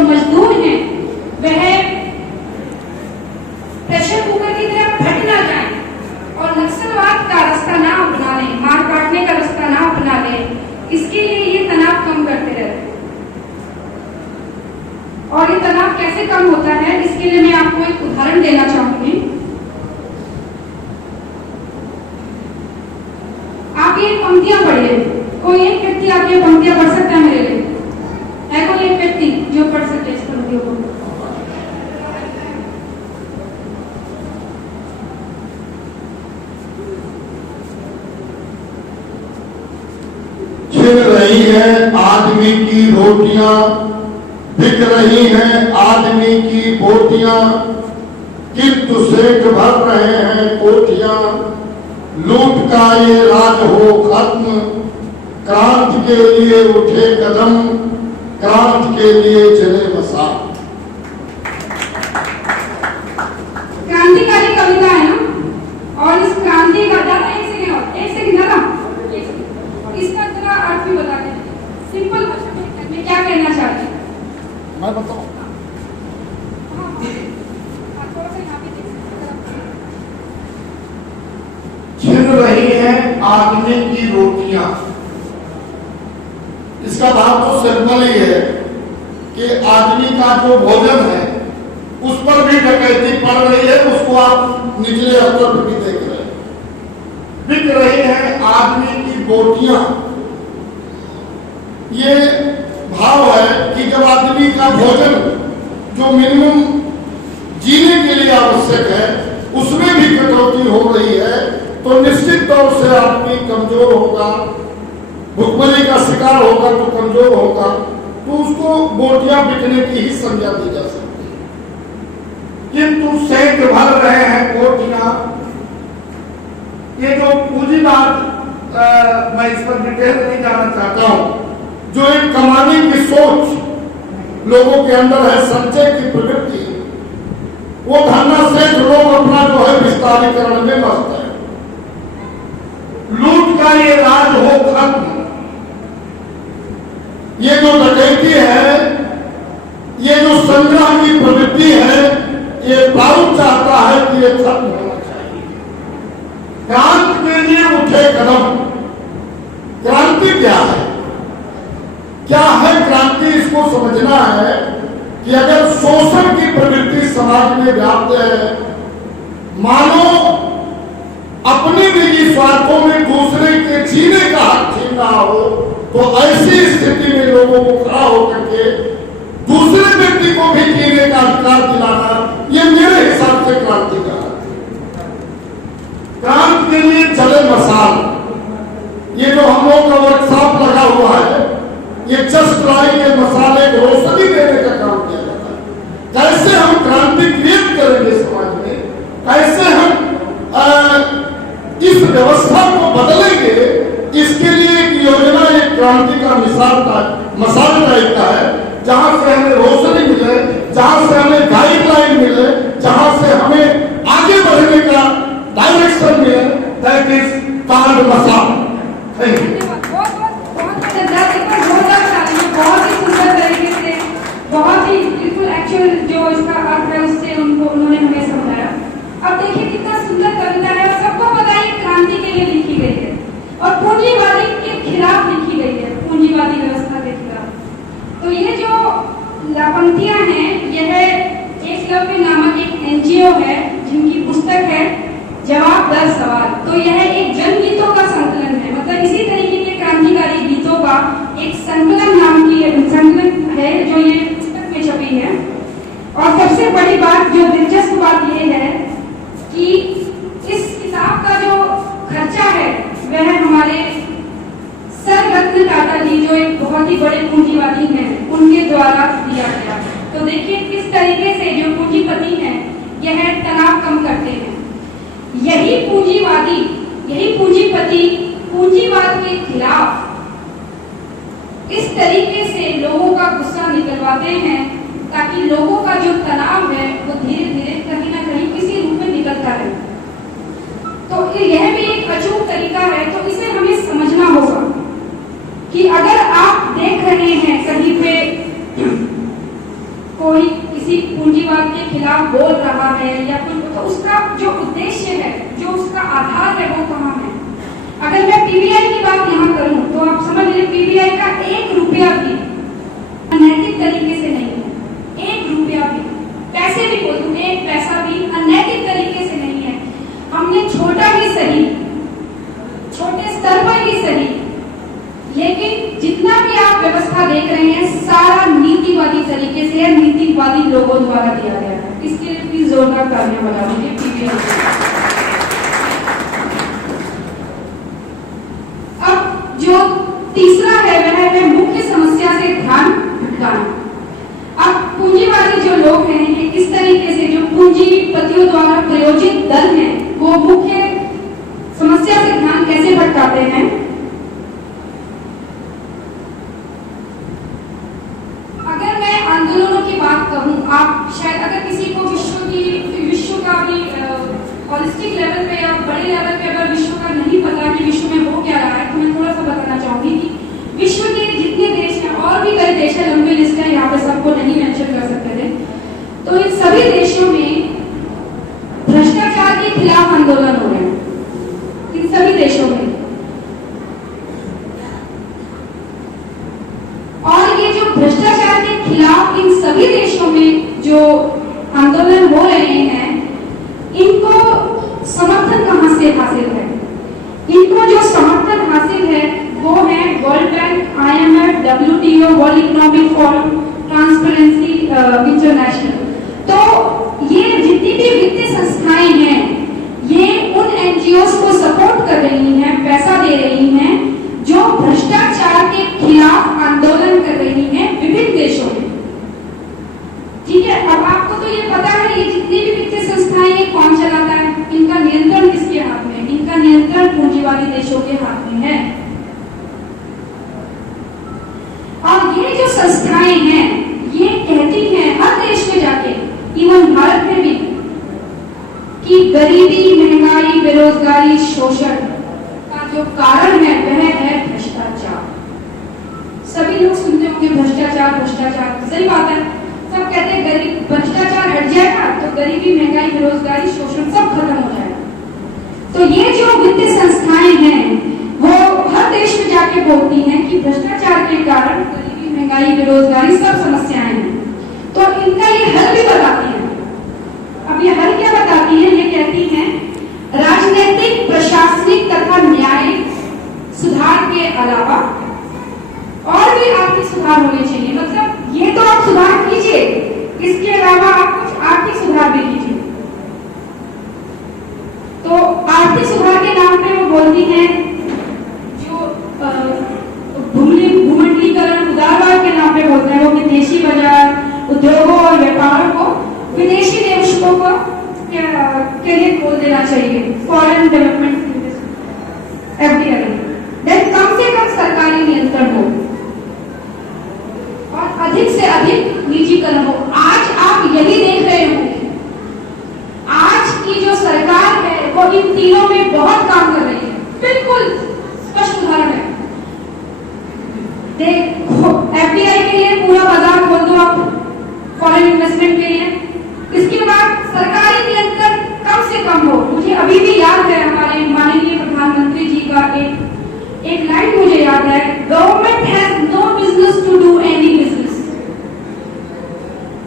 जो मजदूर हैं वह प्रेशर कुकर की तरह फट ना जाए और नक्सलवाद का रास्ता ना अपना ले, मार काटने का रास्ता ना अपना ले, इसके लिए ये तनाव कम करते रहते। और ये तनाव कैसे कम होता है, इसके लिए मैं आपको एक उदाहरण देना चाहूंगी। आप ये पंक्तियां पढ़िए, कोई एक व्यक्ति आप ये पंक्तियां पढ़ सकता है मेरे लिए? है कोई एक व्यक्ति जो पढ़ सके इस पंक्तियों को? छिन रही है आदमी की रोटियां, बिक रही हैं आदमी की बोटियां, किंतु सेठ भर रहे हैं कोठियां, लूट का ये राज हो खत्म, क्रांति के लिए उठे कदम, क्रांति के लिए चले मसाल। क्रांतिकारी कविता है ना, और इस क्रांति का एक सेकंड ना, इसका जरा अर्थ भी बता दें सिंपल भाषा में, क्या कहना चाहते हैं? मैं बताऊं? छिन रही है आदमी की रोटियां, इसका भाव तो सिंपल ही है कि आदमी का जो भोजन है उस पर भी डकैती पड़ रही है, उसको आप निचले स्तर पर भी देख रहे हैं। बिक रही है आदमी की बोटियां, ये भाव है कि जब आदमी का भोजन जो मिनिमम जीने के लिए आवश्यक है उसमें भी कटौती हो रही है, तो निश्चित तौर से आदमी कमजोर होगा, भुखमरी का शिकार होगा तो कमजोर होगा, तो उसको बोटियां बिकने की ही संज्ञा दी जा सकती है। किंतु सेठ भर रहे हैं कोठियां, ये जो पूंजीवाद, मैं इस पर डिटेल नहीं जाना चाहता हूं, जो एक कमाने की सोच लोगों के अंदर है, संचय की प्रवृत्ति, वो धरना सेठ लोग अपना जो है विस्तारीकरण में मस्त है। लूट का ये राज हो खत्म, ये जो डकैती है, ये जो संग्रह की प्रवृत्ति है, ये प्रारूप चाहता है कि ये खत्म होना चाहिए। क्रांति के लिए उठे कदम, क्रांति क्या है? क्या है क्रांति? इसको समझना है कि अगर शोषण की प्रवृत्ति समाज में व्याप्त है, मानो अपने निजी स्वार्थों में दूसरे के जीने का हक छीन रहा हो, तो ऐसी स्थिति में लोगों को खड़ा होकर के दूसरे व्यक्ति को भी जीने का अधिकार दिलाना, ये मेरे हिसाब से क्रांति का है। क्रांति के लिए चले मसाल, ये जो हम लोग का वर्कशॉप लगा हुआ है, ये जस्ट राय के मसाले को रोशनी देने का काम किया जाता है। कैसे हम क्रांति क्रिएट करेंगे समाज में, कैसे हम इस व्यवस्था को बदलेंगे, इसके लिए एक योजना, एक क्रांति का मसाल टाइप का है, जहां से हमें रोशनी मिले, जहां से हमें गाइडलाइन मिले, जहां से हमें आगे बढ़ने का डायरेक्शन मिले, दैट इज कार्ड मसाल। Thank you. बहुत ही सुंदर तरीके से, बहुत ही बिल्कुल एक्चुअल जो इसका अर्थ है उससे उन्होंने हमें समझाया। अब देखिए कितना सुंदर कविता है, और सबको पता है क्रांति के लिए लिखी गई है और पूंजीवादी के खिलाफ लिखी गई है, पूंजीवादी व्यवस्था के खिलाफ। तो ये जो पंक्तियां हैं, यह एकलव्य नामक एक एनजीओ है जिनकी पुस्तक है जवाब दर सवाल। तो यह एक जन गीतों का संकलन है, मतलब इसी तरीके के क्रांतिकारी गीतों का एक संकलन नाम की संकलन है जो ये पुस्तक में छपी है। और सबसे बड़ी बात, जो दिलचस्प बात यह है कि इस किताब का जो खर्चा है वह हमारे सर रत्न टाटा जी, जो एक बहुत ही बड़े पूंजीवादी हैं, उनके द्वारा दिया गया। तो देखिए किस तरीके से जो पूंजीपति हैं यह तनाव कम करते हैं। यही पूंजीवादी, यही पूंजीपति पूंजीवाद के खिलाफ इस तरीके से लोगों का गुस्सा निकलवाते हैं ताकि लोगों का जो तनाव है वो धीरे धीरे कहीं ना कहीं किसी रूप में निकलता रहे। तो यह भी एक अचूक तरीका है, तो इसे हमें समझना होगा कि अगर आप देख रहे हैं कहीं पे के खिलाफ बोल रहा है या कुछ, तो उसका जो उद्देश्य है, जो उसका आधार है, वो कहाँ है? अगर मैं पीवीआई की बात यहाँ करूँ तो आप समझ लीजिए पीवीआई का 1 रुपया भी अनैतिक तरीके से नहीं है। 1 रुपया भी, पैसे भी बोल दूं, 1 पैसा भी अनैतिक तरीके से नहीं है। हमने छोटा ही सही, छोटे स्तर पर ही सही, लेकिन जितना भी आप व्यवस्था देख रहे हैं सारा नीतिवादी तरीके से है, नीतिवादी लोगों द्वारा दिया गया है। इसके लिए प्लीज जोरदार तालियां बजा दीजिए पीवीआई। अब जो तीसरा है वह है मुख्य समस्या से ध्यान भटकाना। अब पूंजीवादी जो लोग हैं ये किस तरीके से, जो पूंजीपतियों द्वारा प्रयोजित दल हैं, वो मुख्य समस्या से ध्यान कैसे भटकाते हैं? अगर मैं आंदोलनों की बात कहूं, आप शायद अगर किसी को विश्व का भी हॉलिस्टिक लेवल पे या बड़े लेवल पे अगर विश्व का नहीं पता कि विश्व में हो क्या रहा है, तो मैं थोड़ा सा बताना चाहूंगी कि विश्व के जितने देश हैं, और भी कई देश हैं, लंबी लिस्ट है, यहाँ पे सबको नहीं मेंशन कर सकते थे, तो इन सभी देशों में भ्रष्टाचार के खिलाफ आंदोलन हो रहे हैं, इन सभी देशों में। और ये जो भ्रष्टाचार के खिलाफ इन सभी देशों में जो आंदोलन हो रहे हैं, इनको समर्थन कहां से हासिल है? इनको जो समर्थन हासिल है वो है world bank, IMF, WTO, world economic forum, transparency international. तो ये जितनी भी वित्तीय संस्थाएं हैं, ये उन एनजीओस को सपोर्ट कर रही हैं, पैसा दे रही हैं, जो भ्रष्टाचार के खिलाफ आंदोलन कर रही हैं विभिन्न देशों में। ठीक है, अब आपको तो ये पता है ये जितनी भी वित्तीय संस्थाएं हैं कौन चलाता है, इनका नियंत्रण किसके हाथ में है? इनका नियंत्रण पूंजीवादी देशों के हाथ में है। और ये जो संस्थाएं हैं ये कहती हैं हर देश में जाके, इवन भारत में भी, कि गरीबी, महंगाई, बेरोजगारी, शोषण का जो कारण है वह है भ्रष्टाचार। सभी लोग सुनते होंगे भ्रष्टाचार भ्रष्टाचार, सही बात है, सब कहते हैं गरीब भ्रष्टाचार हट जाएगा तो गरीबी, महंगाई, बेरोजगारी, शोषण सब खत्म हो जाएगा। तो ये जो वित्तीय संस्थाएं हैं वो हर देश में जाके बोलती हैं कि भ्रष्टाचार के कारण गरीबी, महंगाई, बेरोजगारी सब समस्याएं हैं। तो इनका ये हल भी बताती है। अब ये हल क्या बताती है? ये कहती हैं राजनीतिक, प्रशासनिक तथा न्यायिक सुधार के अलावा और भी आर्थिक सुधार होने चाहिए। मतलब ये तो आप सुधार कीजिए, इसके अलावा आप कुछ आर्थिक सुधार भी कीजिए। तो आर्थिक सुधार के नाम पे वो बोलती हैं जो भूमंडलीकरण, उदारवाद के नाम पे बोलते हैं वो विदेशी बाजार, उद्योगों और व्यापारों को विदेशी निवेशकों को के लिए खोल देना चाहिए, फॉरेन डेवलपमेंट FDI। देन कम से कम सरकारी नियंत्रण हो और अधिक से अधिक निजीकरण हो। आज आप यही देख रहे होंगे, आज की जो सरकार है वो इन तीनों में बहुत काम कर रही है। बिल्कुल स्पष्ट उदाहरण है, देखो FDI के लिए पूरा बाजार खोल दो आप, फॉरेन इन्वेस्टमेंट के लिए। इसके बाद सरकारी नियंत्रण कम से कम हो। मुझे अभी भी याद है हमारे माननीय प्रधानमंत्री जी का एक लाइन मुझे याद है, government has no business to do any business.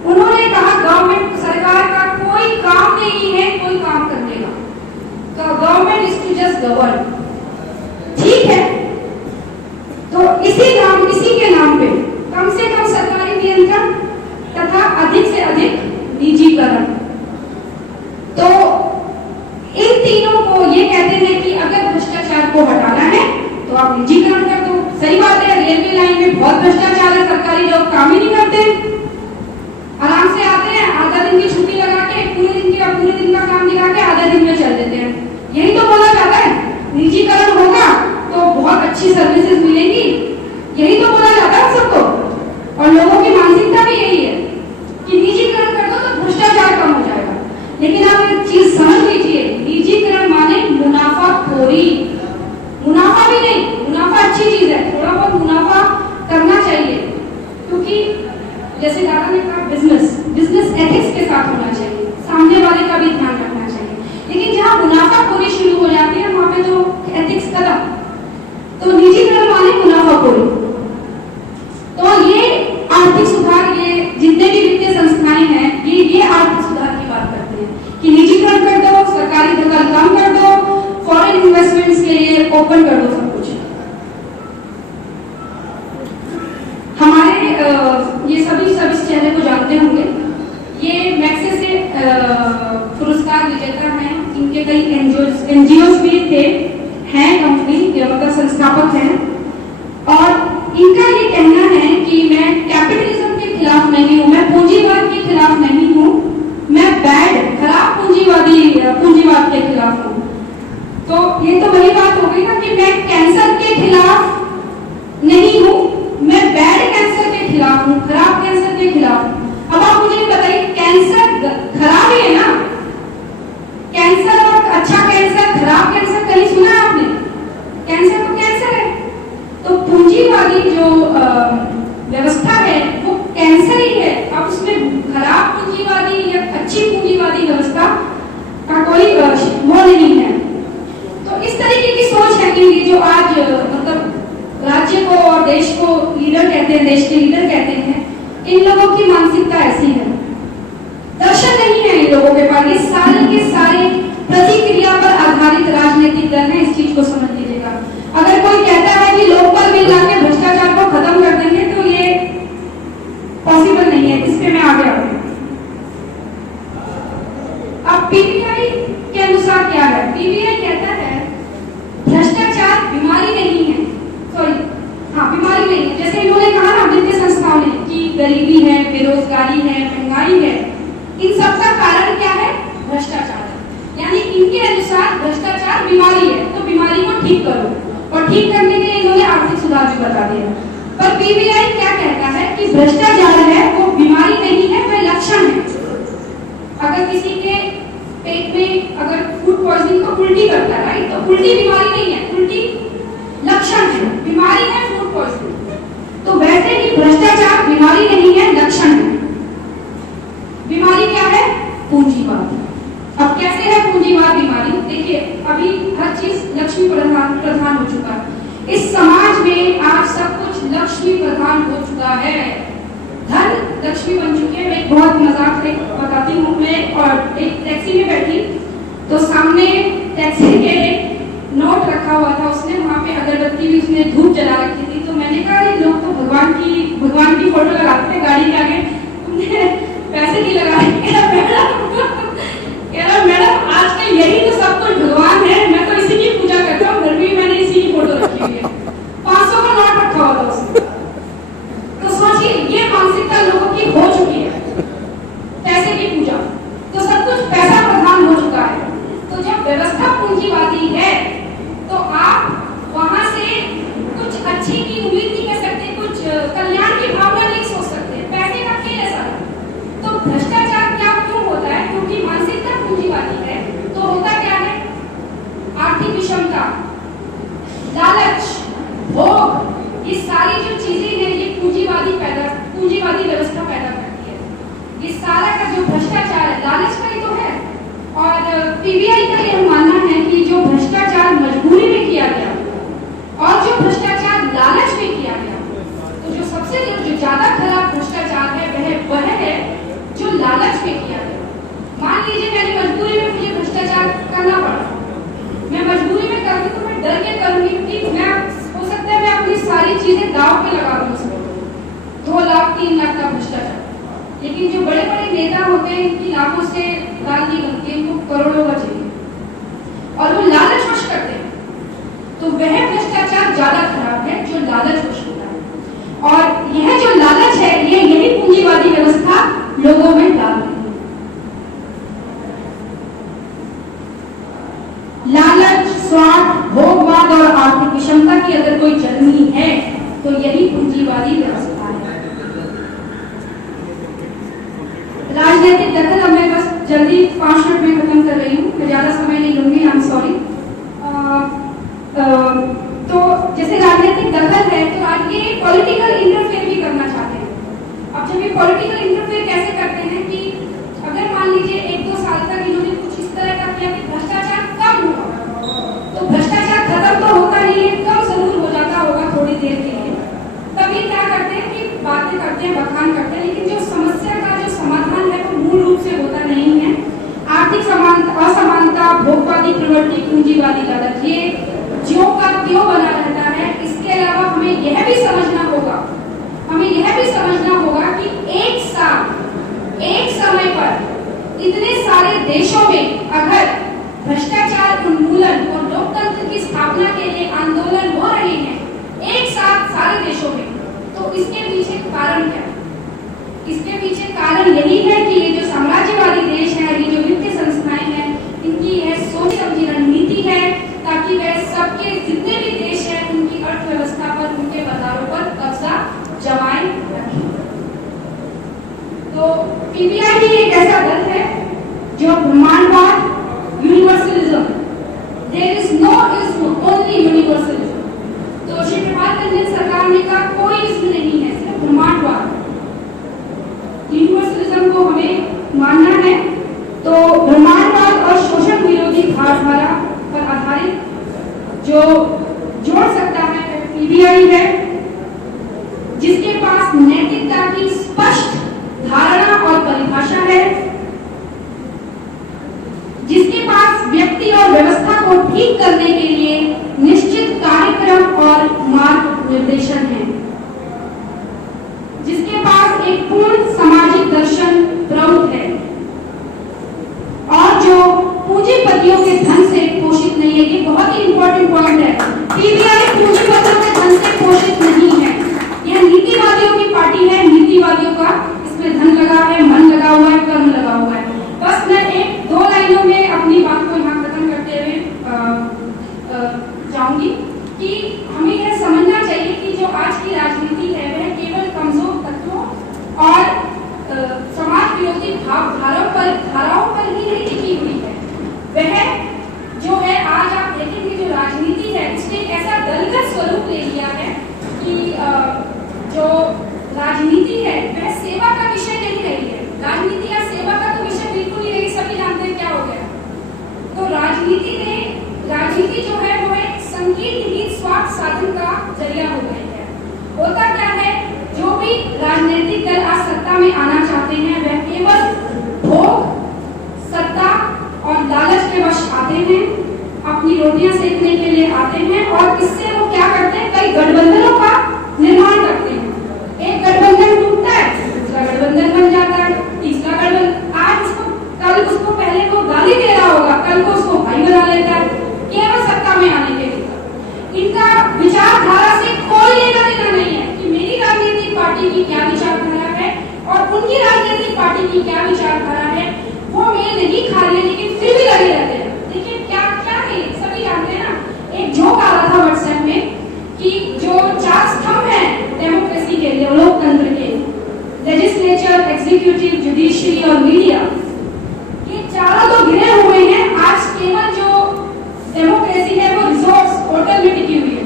उन्होंने कहा गवर्नमेंट, सरकार का कोई काम नहीं है कोई काम करने का, government is to just govern. ठीक है, तो इसी के नाम पे कम से कम सरकारी नियंत्रण तथा अधिक से अधिक निजीकरण। तो इन तीनों को ये कहते हैं कि अगर भ्रष्टाचार को हटाना है तो आप निजीकरण कर दो। सही बात है, रेलवे लाइन में बहुत भ्रष्टाचार है, सरकारी लोग काम ही नहीं करते, आराम से आते हैं, आधा दिन की छुट्टी लगा के पूरे दिन का काम दिखा के आधा दिन में चल देते हैं। यही तो बोला जाता है, निजीकरण होगा तो बहुत अच्छी सर्विसेज मिलेंगी, यही तो बोला जाता है सबको। और लोगों की मानसिकता भी यही है कि निजीकरण कर दो तो भ्रष्टाचार कम हो जाएगा। लेकिन आप एक चीज समझ लीजिए, निजीकरण माने मुनाफाखोरी। मुनाफा भी नहीं, मुनाफा अच्छी चीज है, थोड़ा बहुत मुनाफा करना चाहिए, क्योंकि जैसे दादा ने कहा बिजनेस एथिक्स के साथ होना चाहिए, सामने वाले का भी ध्यान रखना चाहिए। लेकिन जहाँ मुनाफाखोरी शुरू हो जाती है वहां पे तो एथिक्स खत्म। तो निजीकरण माने मुनाफाखोरी। तो ये आर्थिक सुधार, ये जितने भी वित्तीय संस्थाएं हैं ये आर्थिक सुधार की बात करते हैं कि निजीकरण कर दो, सरकारी दखल कम कर दो, फॉरेन इन्वेस्टमेंट्स के लिए ओपन कर दो सब कुछ। हमारे ये सभी सब इस चेहरे को जानते होंगे। ये मैक्से से पुरस्कार विजेता हैं, इनके कई एनजीओ भी थे, हैं कंपनी मतलब संस्थापक हैं। और इनका ये कहना है कि मैं कैपिटलिज्म के खिलाफ नहीं हूं, मैं पूंजीवाद के खिलाफ नहीं हूं, मैं खराब पूंजीवाद के खिलाफ हूं। तो ये तो वही बात हो गई ना कि मैं कैंसर के खिलाफ नहीं हूं, मैं बैड कैंसर के खिलाफ हूं, खराब कैंसर के खिलाफ हूं। अब आप मुझे बताइए, कैंसर खराब ही है ना? कैंसर और अच्छा कैंसर, खराब कैंसर कहीं सुना है आपने? कैंसर तो कैंसर है। तो पूंजीवादी जो व्यवस्था है वो कैंसर ही है। अब उसमें खराब पूंजीवादी या अच्छी पूंजीवादी व्यवस्था का कोई वो नहीं है। तो इस तरीके की सोच है कि जो आज मतलब राज्य को और देश को लीडर कहते हैं, देश के लीडर कहते हैं, इन लोगों की मानसिकता ऐसी है। दर्शन नहीं है इन लोगों के पास। ये सारे के सारे प्रतिक्रिया पर आधारित राजनीतिक दल है, इस चीज को समझ लीजिएगा। अगर कोई कहता है कि लोकपाल बिल लाके भ्रष्टाचार को खत्म कर देंगे तो ये पॉसिबल नहीं है। इस पे मैं आगे आऊंगी। अब पीबीआई के अनुसार क्या है? पीबीआई कहता है भ्रष्टाचार बीमारी नहीं है, बीमारी नहीं है। जैसे इन्होंने कहा ना वित्तीय संस्थाओं ने कि गरीबी है, बेरोजगारी है, महंगाई है, इन सब का कारण क्या है? भ्रष्टाचार है। यानी इनके अनुसार भ्रष्टाचार बीमारी है, तो बीमारी को ठीक करो। और ठीक करने के लिए इन्होंने आर्थिक सुधार भी बता दिया। पर पीबीआई क्या कहता है कि भ्रष्टाचार है वो बीमारी नहीं है, वह लक्षण है। अगर किसी के पेट में अगर फूड पॉइजनिंग को उल्टी करता है, राइट, तो उल्टी बीमारी नहीं है, उल्टी लक्षण है, बीमारी है फूड पॉइजनिंग। तो वैसे ही भ्रष्टाचार बीमारी नहीं है, लक्षण है। बीमारी क्या है? पूंजीवाद। अब कैसे है पूंजीवाद बीमारी? देखिए, अभी हर चीज लक्ष्मी प्रधान हो चुका है। इस समाज में आज सब कुछ लक्ष्मी प्रधान हो चुका है। धन लक्ष्मी बन चुके हैं। मैं बहुत मजाक से बताती हूँ। मैं और एक टैक्सी में बैठी तो सामने टैक्सी के नोट रखा हुआ था, उसने वहां पे अगरबत्ती भी उसने धूप जला रखी थी। तो मैंने कहा ये लोग तो भगवान की फोटो लगाते हैं गाड़ी के आगे, तुमने पैसे नहीं लगाए? मैडम आजकल यही तो सब कुछ भगवान है, मैं तो इसी की पूजा करता हूँ, घर में मैंने इसी की फोटो रखी हुई है। 500 का नोट रखा हुआ था उसने। तो सोचिए ये मानसिकता लोगों की हो चुकी है, पैसे की पूजा। तो सब कुछ पैसा प्रधान हो चुका है। तो जब व्यवस्था पूंजीवादी है तो आप वहां से कुछ अच्छी की उम्मीद नहीं कर सकते, कुछ कल्याण की भावना नहीं सोच सकते। पैसे का खेल है सारा। तो भ्रष्टाचार क्या क्यों होता है? क्योंकि मानसिकता पूंजीवादी है। तो होता क्या है? आर्थिक विषमता, लालच, भोग, ये सारी जो चीजें हैं ये पूंजीवादी व्यवस्था पैदा करती है। ये सारा का जो भ्रष्टाचार है लालच का ही तो है। और पीबीआई का यह मानना है कि जो भ्रष्टाचार मजबूरी में किया गया और जो भ्रष्टाचार लालच में किया गया, तो जो सबसे जो ज्यादा खराब भ्रष्टाचार है वह है जो लालच में किया गया। मान लीजिए मैंने मजबूरी में मुझे भ्रष्टाचार करना पड़ा, मैं मजबूरी में करूंगी तो मैं डर के करूंगी कि मैं हो सकता है मैं अपनी सारी चीजें दांव पे लगा दूं। 2 लाख 3 लाख का भ्रष्टाचार। लेकिन जो बड़े बड़े नेता होते हैं इनकी लाखों से दाल नहीं बनती, इनको करोड़ों का चाहिए और वो लालचवश करते हैं। तो वह भ्रष्टाचार ज्यादा खराब है जो लालचवश होता है। और यह जो लालच है यही पूंजीवादी व्यवस्था लोगों में डाल रही है। लालच, स्वार्थ, भोगवाद और आर्थिक विषमता की अगर कोई जर्नी है तो यही पूंजीवादी व्यवस्था है। राजनीतिक दखल, अब मैं बस जल्दी 5 मिनट में खत्म कर रही हूँ, मैं ज्यादा समय नहीं लूंगी, आई एम सॉरी। तो जैसे राजनीतिक दखल है तो आज ये पॉलिटिकल इंटरफेयर भी करना चाहते हैं। अब जब ये पॉलिटिकल इंटरफेयर कैसे करते हैं कि अगर मान लीजिए 1-2 साल तक इन्होंने कुछ इस तरह का किया कि भ्रष्टाचार कम हुआ, तो भ्रष्टाचार खत्म तो होता नहीं है, कम जरूर हो जाता होगा थोड़ी देर के लिए। तब ये क्या करते हैं कि बातें करते हैं, बखान करते हैं, लेकिन जो समस्या का जो समाधान है वो मूल रूप से होता नहीं है। आर्थिक असमानता, भोगवादी प्रवृत्ति, पूंजीवादी लालच, ये ज्यों का त्यों बना रहता है। इसके अलावा हमें यह भी समझना होगा कि एक समय पर इतने सारे देशों में अगर भ्रष्टाचार उन्मूलन और लोकतंत्र की स्थापना के लिए आंदोलन हो रहे हैं एक साथ सारे देशों में, तो इसके पीछे कारण क्या है? इसके पीछे कारण यही है कि ये जो साम्राज्यवादी देश है, ये जो वित्तीय संस्थाएं हैं, इनकी यह सोच समझी रणनीति है ताकि वह सबके जितने भी देश हैं उनकी अर्थव्यवस्था पर, उनके बाजारों पर कब्जा जमाए रखें। तो पीपीआई भी एक ऐसा दल है जो ब्रह्मांडवाद, universalism, there is no ism, only universalism. तो श्री प्रभात रंजन सरकार ने कहा कोई इज्म नहीं है, सिर्फ ब्रह्मांडवाद, यूनिवर्सलिज्म को हमें मानना है। तो ब्रह्मांडवाद और शोषण विरोधी धारा पर आधारित जो जोड़ सकता है पीबीआई है, जिसके पास नैतिकता की स्पष्ट धारणा और परिभाषा है, जिसके पास व्यक्ति और व्यवस्था को ठीक करने के लिए निश्चित कार्यक्रम और मार्ग निर्देशन है, जिसके पास एक पूर्ण सामाजिक दर्शन प्रौढ़ है और जो पूंजीपतियों के धन से पोषित नहीं है। ये बहुत ही इंपॉर्टेंट पॉइंट है। पीबीआई पूंजीपतियों के धन से पोषित नहीं है, यह नीतिवादियों की पार्टी है। नीतिवादियों का इसमें धन लगा है, मन लगा हुआ है, कर्म लगा हुआ है। बस मैं 1-2 लाइनों में अपनी बात को यहाँ खत्म करते हुए जाऊंगी कि हमें यह समझना चाहिए कि जो आज की राजनीति है वह केवल कमजोर तत्वों और समाज विरोधी धाराओं पर ही नहीं टिकी हुई है। वह जो है, आज आप देखेंगे जो राजनीति है उसने एक ऐसा दलगत स्वरूप ले लिया है कि जो राजनीति है वह सेवा का विषय नहीं रही है। राजनीति या सेवा का तो विषय बिल्कुल ही नहीं, सभी जानते हैं क्या हो गया। तो राजनीति जो है वो एक संकीर्ण हित स्वार्थ साधन का जरिया हो गई है। होता क्या है, जो भी राजनीतिक दल आज सत्ता में आना चाहते हैं वह केवल भोग, सत्ता और लालच के वश आते हैं, अपनी रोटियां सेकने के लिए आते हैं और इससे वो क्या करते हैं, कई गठबंधनों का निर्माण करते हैं। एक गठबंधन टूटता है, दूसरा गठबंधन बन जाता है, तीसरा गठबंधन, आज उसको कल उसको पहले को गाली दे रहा होगा, कल को उसको भाई बना लेता है, केवल सत्ता में आने के लिए। इनका विचारधारा से कोई लेना देना नहीं है कि मेरी राजनीतिक पार्टी की क्या विचारधारा है और उनकी राजनीतिक पार्टी की क्या विचारधारा है, वो मेल नहीं खा रहे लेकिन फिर भी लगे रहते हैं। देखिए क्या क्या है, सभी जानते हैं ना। एक जोक आ रहा था व्हाट्सएप में कि जो 4 स्तंभ है डेमोक्रेसी के लिए, लोकतंत्र के, लेजिस्लेचर, एग्जीक्यूटिव, जुडिशरी और मीडिया, ये चारों तो गिरे हुए हैं। आज केवल जो डेमोक्रेसी है वो रिजॉर्ट्स, होटल में टिकी हुई है,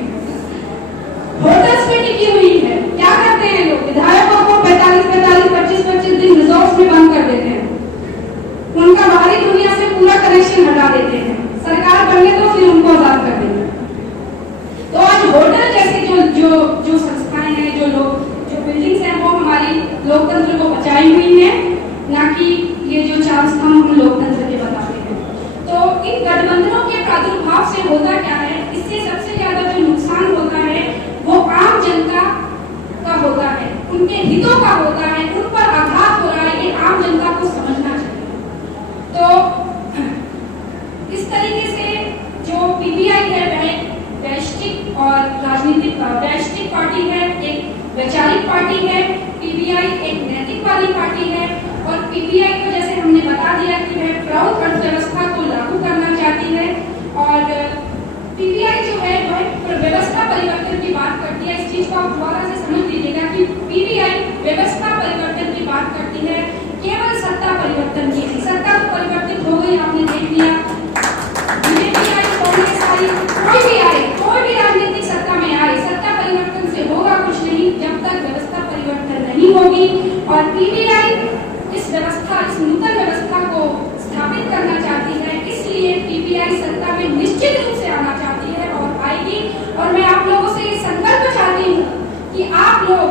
होटल्स में टिकी हुई है। क्या करते हैं लोग, विधायकों को 45-45, 25-25 दिन रिजॉर्ट्स में बंद कर देते हैं, उनका बाहरी दुनिया से पूरा कनेक्शन हटा देते हैं, सरकार बनने तो फिर उनको आजाद कर देते हैं। तो आज होटल जैसे जो संस्थाएं हैं, जो बिल्डिंग्स हैं, वो हमारी लोकतंत्र को बचाई हुई है, ना कि ये जो 4 स्तंभ हम लोकतंत्र के बताते हैं। तो इन गठबंधनों के प्रादुर्भाव से होता क्या है, इससे सबसे ज्यादा जो नुकसान होता है वो आम जनता का होता है, उनके हितों का होता है, उन पर आघात हो रहा है, ये आम जनता को समझना चाहिए। तो इस तरीके से जो पीबीआई है वह वैश्विक और राजनीतिक वैश्विक पार्टी है, एक वैचारिक पार्टी है। पीबीआई एक नैतिकवादी पार्टी है और पीबीआई को जैसे हमने बता दिया कि वह प्रौढ़ अर्थव्यवस्था को लागू करना चाहती है और पीबीआई जो है वह व्यवस्था परिवर्तन की बात करती है। इस चीज को आप दोबारा से समझ लीजिएगा कि पीबीआई व्यवस्था परिवर्तन की बात करती है, केवल सत्ता परिवर्तन की नहीं। सत्ता तो परिवर्तित हो गई, आपने देख लिया, बीजेपी आई, कांग्रेस आई, कोई भी आए, कोई भी राजनीतिक सत्ता में आए, सत्ता परिवर्तन से होगा कुछ नहीं जब तक व्यवस्था परिवर्तन नहीं होगी। और पीबीआई इस व्यवस्था, इस नूतन व्यवस्था को स्थापित करना चाहती है, इसलिए पीबीआई सत्ता में निश्चित रूप से आना चाहती है और आएगी। और मैं आप लोगों से ये संकल्प चाहती हूँ कि आप लोग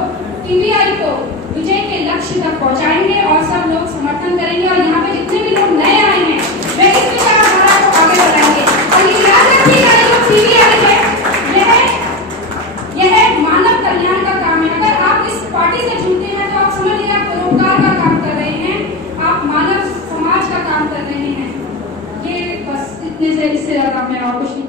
पीबीआई को विजय के लक्ष्य तक पहुंचाएंगे और सब लोग समर्थन करेंगे और यहाँ पे जितने भी लोग नए आए हैं वे इस विचारधारा को आगे बढ़ाएंगे। और ये याद रखिएगा, ये जो पीबीआई है यह मानव कल्याण का काम है। अगर आप इस पार्टी से जुड़ते हैं तो आप समझ लीजिए आप परोपकार का काम कर रहे हैं, आप मानव समाज का काम कर रहे हैं। ये बस इतने से, इससे ज्यादा मैं और कुछ नहीं